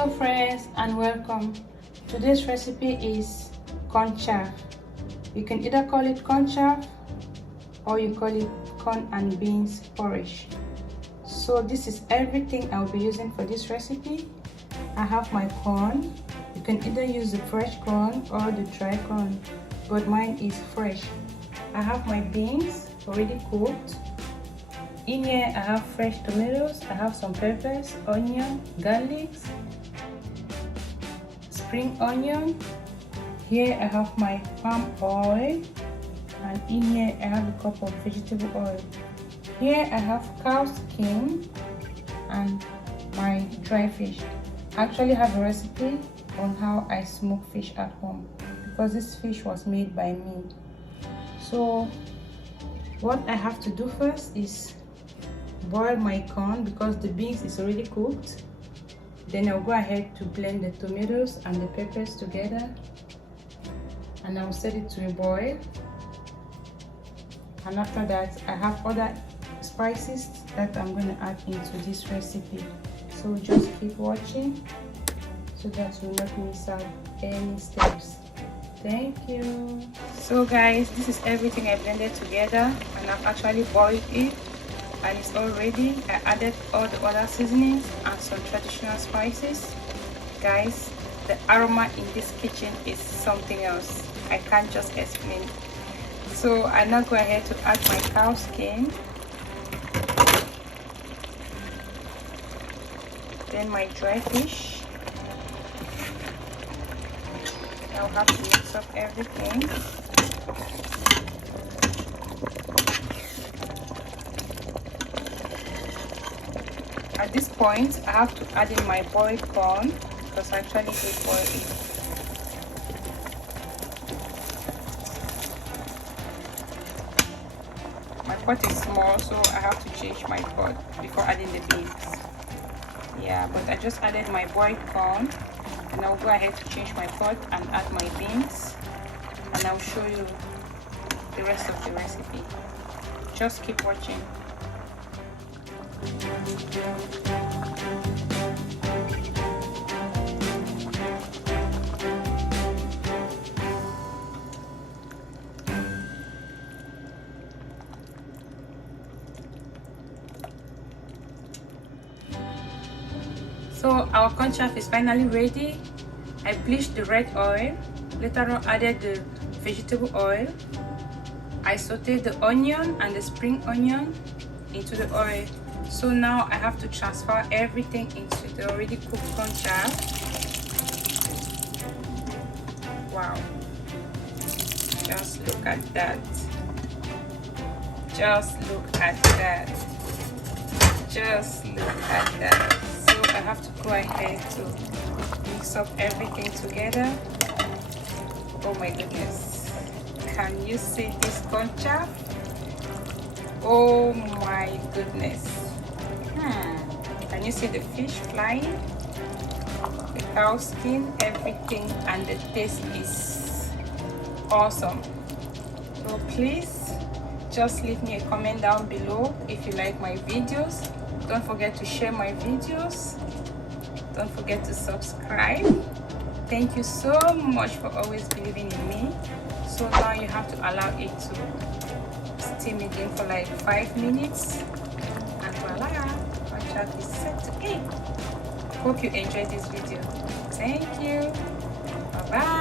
Hello friends and welcome. Today's recipe is corn chaff. You can either call it corn chaff or you call it corn and beans porridge. So this is everything I'll be using for this recipe. I have my corn. You can either use the fresh corn or the dry corn, but mine is fresh. I have my beans already cooked. In here I have fresh tomatoes, I have some peppers, onion, garlic, spring onion. Here I have my palm oil, and in here I have a cup of vegetable oil. Here I have cow skin and my dry fish. I actually have a recipe on how I smoke fish at home because this fish was made by me. So what I have to do first is boil my corn because the beans is already cooked. Then I'll go ahead to blend the tomatoes and the peppers together, and I'll set it to a boil. And after that I have other spices that I'm going to add into this recipe. So just keep watching so that you will not miss out any steps. Thank you. So guys, this is everything I blended together and I've actually boiled it and it's all ready. I added all the other seasonings and some traditional spices. Guys, the aroma in this kitchen is something else. I can't just explain. So I now go ahead to add my cow skin, then my dry fish. I'll have to mix up everything. At this point, I have to add in my boiled corn because I actually did boil it. My pot is small, so I have to change my pot before adding the beans. Yeah, but I just added my boiled corn. And I'll go ahead to change my pot and add my beans, and I'll show you the rest of the recipe. Just keep watching. So our corn chaff is finally ready. I bleached the red oil, later on added the vegetable oil. I sauteed the onion and the spring onion into the oil. So now I have to transfer everything into the already cooked corn chaff. Wow, just look at that. Just look at that. Just look at that. I have to go ahead to mix up everything together. Oh my goodness, can you see this corn chaff? Oh my goodness. Can you see the fish flying, the cow skin, everything, and the taste is awesome. So please just leave me a comment down below if you like my videos. Don't forget to share my videos. Don't forget to subscribe. Thank you so much for always believing in me. So now you have to allow it to steam again for like 5 minutes. And voila, our chaff is set to eat. Hope you enjoyed this video. Thank you. Bye bye.